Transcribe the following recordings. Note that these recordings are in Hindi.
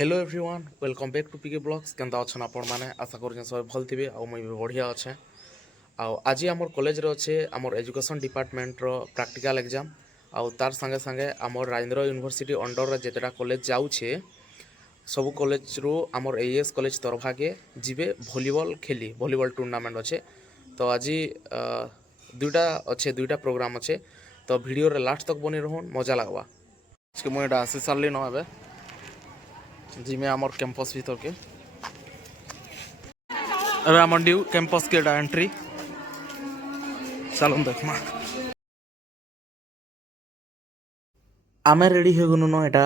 hello everyone welcome back to PK blogs केंदा अच्छन आपण माने आशा करूँ सब भल थे आउ मुझे भी बढ़िया अच्छे आज आम कॉलेज रे अच्छे आमर एजुकेशन डिपार्टमेंट रो प्रैक्टिकल एग्जाम आउ तार संगे संगे आमर राजेंद्र यूनिवर्सिटी अंडर जेतेटा कॉलेज जाऊे सब कॉलेज रू आमर एएस कॉलेज तरफाके जीवे वॉलीबॉल खेली वॉलीबॉल टूर्नामेंट अच्छे तो आज दुईटा प्रोग्राम अच्छे तो वीडियो रे लास्ट तक बनी रहन मजा लगवा मुझे आसी सारे न ए जिमे आमर कैंपस भीतर के अब आम ड्यू कैंपस के एंट्री चलो देखमा आमे रेडी हो गनु न एटा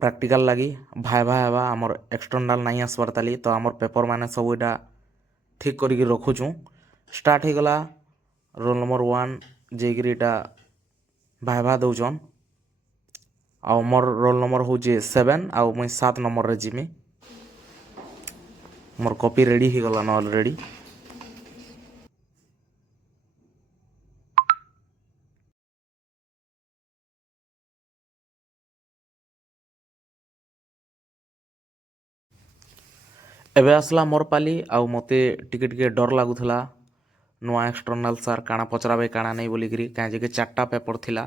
प्रैक्टिकल लगी भाइबा हेबा आमर एक्सटर्नाल नहीं आसबार ताली तो आमर पेपर माने सब एटा ठीक करके रखुचु स्टार्ट हो गला रोल नंबर 1 जेगिरी एटा भाइबा दौचन आ मोर रोल नंबर हूँ 7 आउ मुई 7 नंबर रे जिमी मोर कॉपी रेडी हो गला न ऑलरेडी एबे आसला मोर पाली आउ मते टिके टिके डर लागुथला नुआ एक्सटर्नाल सार काना पचराबे काना नहीं बोलिकी कहीं जे 4टा पेपर थिला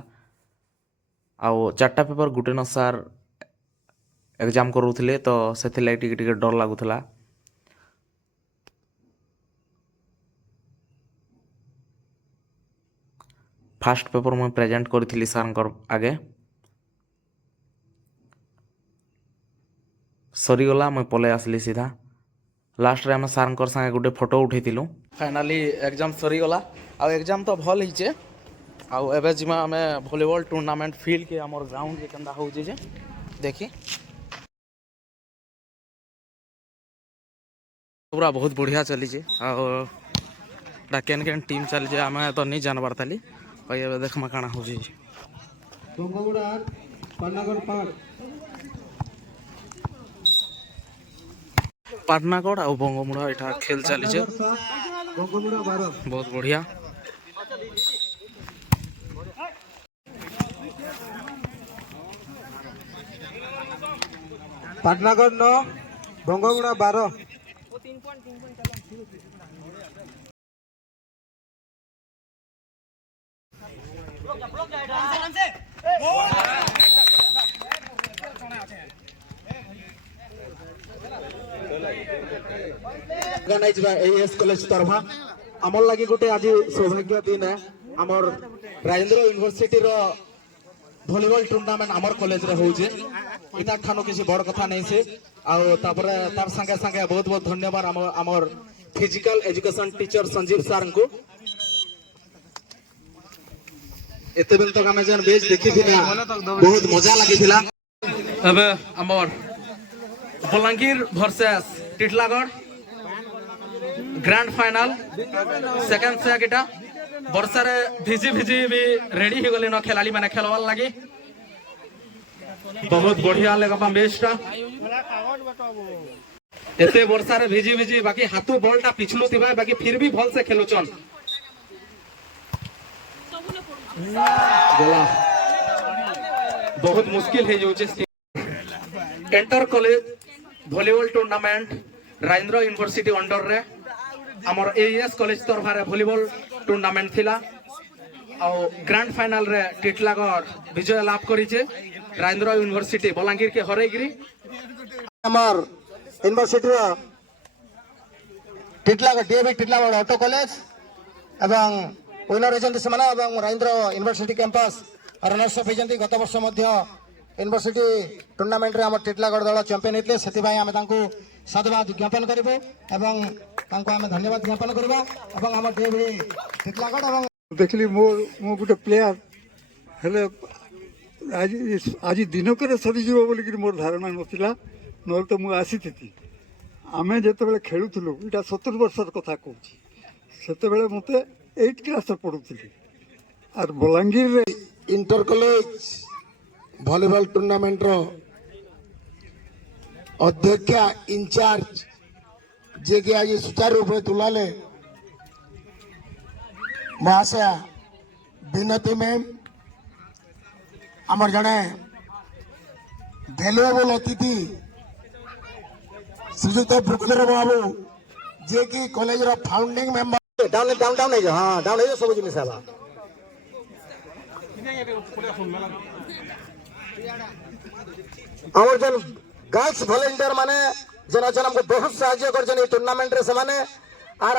आउ 4टा पेपर गुटे न सार एग्जाम करूले तो से टिके टिके डर लागुथला फास्ट पेपर मुझे प्रेजेंट करी सार आगे सरीगला मुझे पलै आसली सीधा लास्ट रे आम सार संगे गोटे फोटो उठेलु फाइनाली एग्जाम सरीगला आ एग्जाम तो भल होचे आउ एबे जिमा आमे वॉलीबॉल टूर्नामेंट फील्ड के हमर ग्राउंड जे केंदा होउचे जे देखी पूरा बहुत बढ़िया चली जे आ केन केन टीम चली जे आमे तो नहीं जानबार ताली भाई एबे देखमा काना होउचे पाटनागढ़ और बंगमुड़ा एठा खेल चली छे बहुत बढ़िया पाटनागढ़ 9 बंगमुड़ा 12 एएस कॉलेज तरफा आमर लगी गोटे आज सौभाग्य दिन है आमर राजेंद्र यूनिवर्सिटी रो वॉलीबॉल टूर्नामेंट आमर कॉलेज रे होउचे इता ठानो किसी बड़ कथा नहीं से आउ तापर तार संगे संगे बहुत बहुत धन्यवाद आमर physical education teacher Sanjeev sir को एते बेल तक हमें जन बेच देखि थिला बहुत मजा लागि थिला एबे आमर Balangir versus Titlagarh grand final second से एटा वर्षा रे भिजी भिजी भी रेडी हो गले न खेलाली माने खेलवाल लागी बहुत बढ़िया लगबा मैचटा एते वर्षा रे भिजी भिजी बाकी हाथू बॉलटा पिछलु थिबा बाकी फिर भी भल से खेलुचन गोला बहुत मुश्किल है जो inter college volleyball tournament Rajendra university under रे आमर एएस कॉलेज तरफा रे वॉलीबॉल टूर्नामेंट थिला और ग्रैंड फाइनल रे टिटलागढ़ विजय लाभ करिचे राजेंद्र यूनिवर्सिटी बलांगीर के हरेगिरी आमर यूनिवर्सिटी रो Titlagarh DAV Titlagarh auto college एवं विनर होजंती से माने एवं Rajendra university campus runners up होजंती गत वर्ष मध्य यूनिवर्सिटी टूर्नामेंट रे आमर टिटलागढ़ दल चैंपियन हेतले सेति भाई आमे तांको साधुवाद ज्ञापन करबो एवं तांको आमे धन्यवाद ज्ञापन करबा एवं आमर डीएवी टिटलागढ़ एवं देखली मो गोटे प्लेयर हेले आज दिनकर सरीजीव बोलिक मोर धारणा नथिला न तो मु आसी आमे जेते खेलुलु इटा 70 वर्षर कथा कहूँ से मते 8 क्लास पढ़ुली और बलांगीर रे इंटर कॉलेज वॉलीबॉल टूर्नामेंट रो अध्यक्षा इंचार्ज जे कि आज सुचारू रूप से तुलाले महाशया विनती मैम आमर जड़े भैलुएबल अतिथि ଶ୍ରୀଯୁକ୍ତ ବୃକୁଧର ବାବୁ ଯିଏକି କଲେଜର founding member down down down ହେଇଯାଅ ହଁ ଡାଉନ୍ ହେଇଯାଅ ସବୁ ଜିନିଷ ହେବା ଆମର ଯେନ୍ ଗାର୍ଲସ ଭଲେଣ୍ଟିୟର ମାନେ ଯେନ୍ ଅଛନ୍ ଆମକୁ ବହୁତ ସାହାଯ୍ୟ କରିଛନ୍ ଏଇ ଟୁର୍ଣ୍ଣାମେଣ୍ଟରେ ସେମାନେ ଆର